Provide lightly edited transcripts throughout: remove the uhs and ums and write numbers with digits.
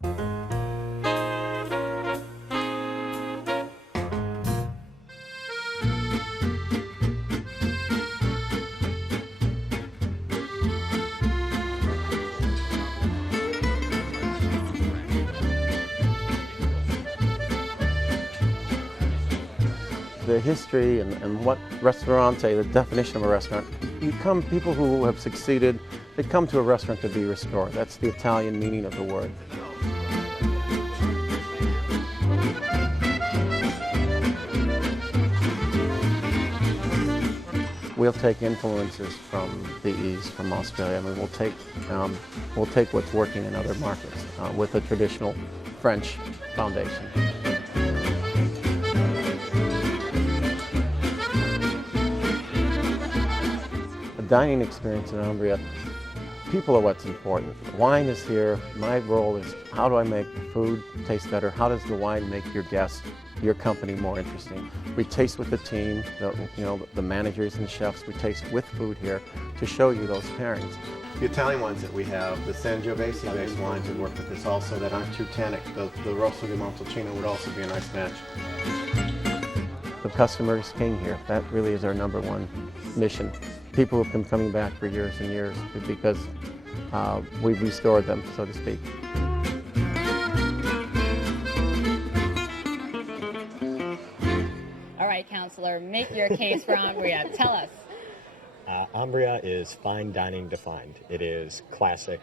The history and what restaurante, the definition of a restaurant. People who have succeeded, they come to a restaurant to be restored. That's the Italian meaning of the word. We'll take influences from the East, from Australia. I mean, we'll take what's working in other markets with a traditional French foundation. Dining experience in Ambria, people are what's important. Wine is here. My role is how do I make the food taste better? How does the wine make your guest, your company more interesting? We taste with the team, the managers and chefs. We taste with food here to show you those pairings. The Italian wines that we have, the Sangiovese-based wines that work with this also that aren't too tannic. The Rosso di Montalcino would also be a nice match. The customer is king here. That really is our number one mission. People have been coming back for years and years because we've restored them, so to speak. All right, Counselor, make your case for Ambria. Tell us. Ambria is fine dining defined. It is classic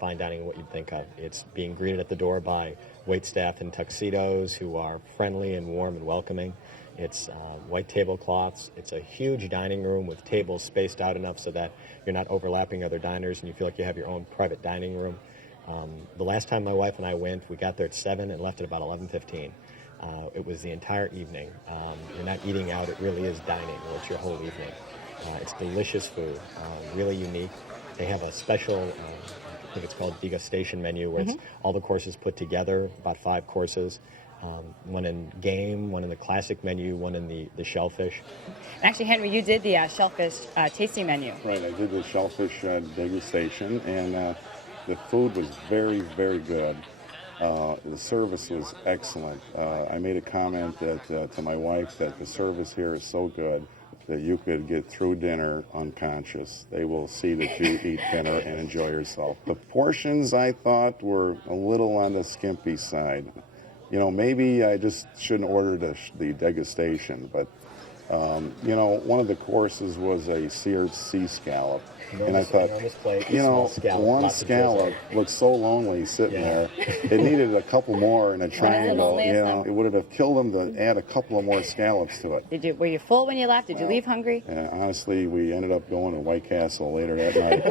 fine dining, what you'd think of. It's being greeted at the door by waitstaff in tuxedos who are friendly and warm and welcoming. It's white tablecloths. It's a huge dining room with tables spaced out enough so that you're not overlapping other diners and you feel like you have your own private dining room. The last time my wife and I went, we got there at 7 and left at about 11:15. It was the entire evening. You're not eating out. It really is dining, or it's your whole evening. It's delicious food, really unique. They have a special, I think it's called degustation menu, where it's all the courses put together, about 5 courses. One in game, one in the classic menu, one in the shellfish. Actually, Henry, you did the shellfish tasting menu. Right, I did the shellfish degustation, and the food was very, very good. The service was excellent. I made a comment to my wife that the service here is so good that you could get through dinner unconscious. They will see that you eat dinner and enjoy yourself. The portions, I thought, were a little on the skimpy side. You know, maybe I just shouldn't order the degustation, but, one of the courses was a seared sea scallop. And I thought, one scallop looked so lonely sitting there. It needed a couple more in a triangle. It would have killed them to add a couple of more scallops to it. Were you full when you left? Did you leave hungry? Honestly, we ended up going to White Castle later that night,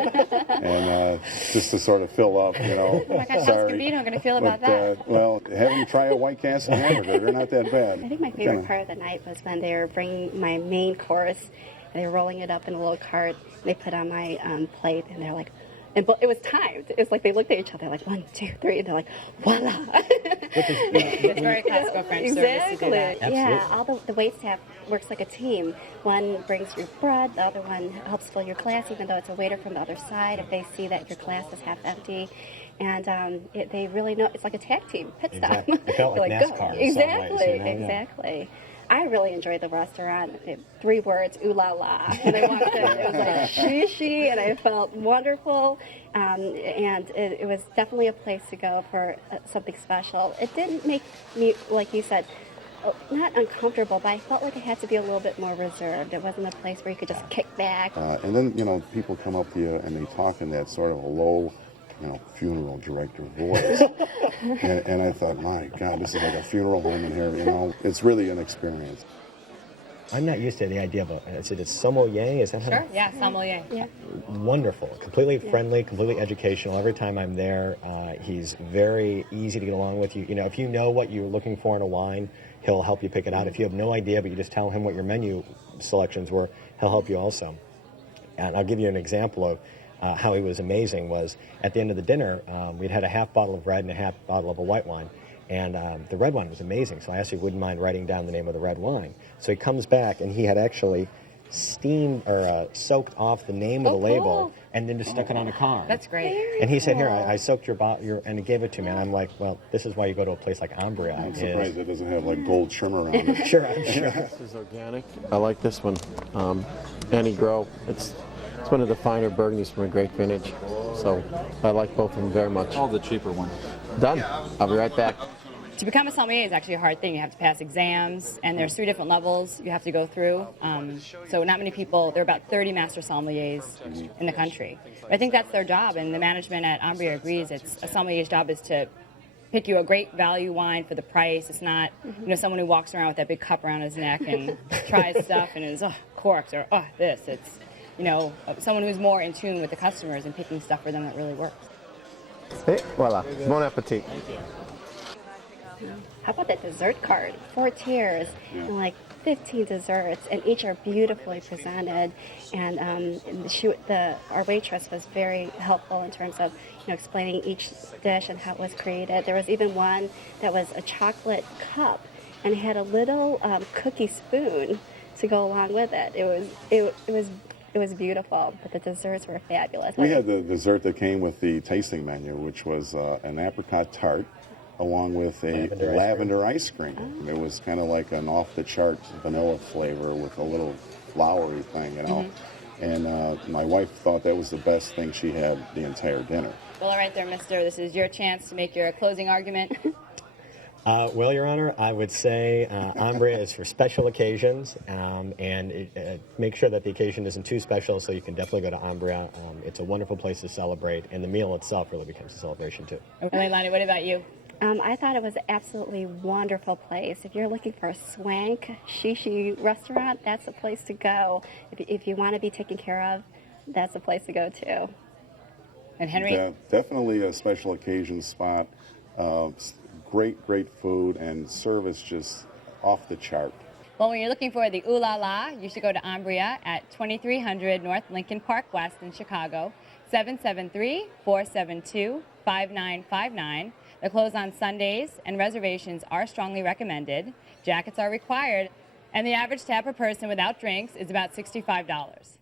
and just to sort of fill up, Oh my gosh, how's Gambino going to feel about that? Well, have them try a White Castle hamburger. They're not that bad. I think my favorite part of the night was when they were bringing my main course. They were rolling it up in a little cart. They put on my plate, and they're like, and it was timed. It's like they looked at each other like 1, 2, 3, and they're like, voila. It's very classical French service to do that. Yeah, all the wait staff works like a team. One brings your bread, the other one helps fill your glass, even though it's a waiter from the other side, if they see that your glass is half empty. And they really know, it's like a tag team pit stop. Exactly. It felt like NASCAR in some ways, Exactly. I really enjoyed the restaurant. 3 words, ooh la la. And I walked in, it was like shishi, and I felt wonderful. And it was definitely a place to go for something special. It didn't make me, like you said, not uncomfortable, but I felt like it had to be a little bit more reserved. It wasn't a place where you could just kick back. And then, people come up to you and they talk in that sort of a low, funeral director voice. and I thought, my God, this is like a funeral home in here, It's really an experience. I'm not used to the idea of it's sommelier, is that how? Sure, yeah, sommelier. Yeah. Wonderful, completely friendly, completely educational. Every time I'm there, he's very easy to get along with. If you know what you're looking for in a wine, he'll help you pick it out. If you have no idea, but you just tell him what your menu selections were, he'll help you also. And I'll give you an example of how he was amazing. Was at the end of the dinner, we'd had a half bottle of red and a half bottle of a white wine. And the red wine was amazing, so I asked if he wouldn't mind writing down the name of the red wine. So he comes back, and he had actually steamed or soaked off the name of the label cool. and then just stuck it on a card. That's great. And he said, "Here, I soaked your bottle," and he gave it to me. And I'm like, "Well, this is why you go to a place like Ambria." I'm surprised it doesn't have like gold trim around it. Sure, I'm sure. This is organic. I like this one. Any Grow. It's one of the finer Burgundies from a great vintage. So I like both of them very much. All the cheaper ones. Done. I'll be right back. To become a sommelier is actually a hard thing. You have to pass exams, and there's 3 different levels you have to go through. So not many people, there are about 30 master sommeliers in the country. But I think that's their job, and the management at Ambria agrees. It's a sommelier's job is to pick you a great value wine for the price. It's not, someone who walks around with that big cup around his neck and tries stuff and is, corks, or, this. It's, someone who's more in tune with the customers and picking stuff for them that really works. Hey, voila. Bon appetit. How about that dessert card? 4 tiers and like 15 desserts, and each are beautifully presented. And our waitress was very helpful in terms of explaining each dish and how it was created. There was even one that was a chocolate cup and had a little cookie spoon to go along with it. It was beautiful, but the desserts were fabulous. We had the dessert that came with the tasting menu, which was an apricot tart, along with a lavender ice cream. It was kind of like an off-the-chart vanilla flavor with a little flowery thing, And my wife thought that was the best thing she had the entire dinner. Well, all right there, mister. This is your chance to make your closing argument. Well, Your Honor, I would say Ambria is for special occasions, and make sure that the occasion isn't too special, so you can definitely go to Ambria. It's a wonderful place to celebrate, and the meal itself really becomes a celebration, too. Okay, Leilani, what about you? I thought it was an absolutely wonderful place. If you're looking for a swank shishi restaurant, that's the place to go. If you want to be taken care of, that's the place to go to. And Henry? Yeah, definitely a special occasion spot. Great food and service just off the chart. Well, when you're looking for the Ooh La La, you should go to Ambria at 2300 North Lincoln Park West in Chicago, 773-472-5959. They're closed on Sundays, and reservations are strongly recommended. Jackets are required, and the average tab per person without drinks is about $65.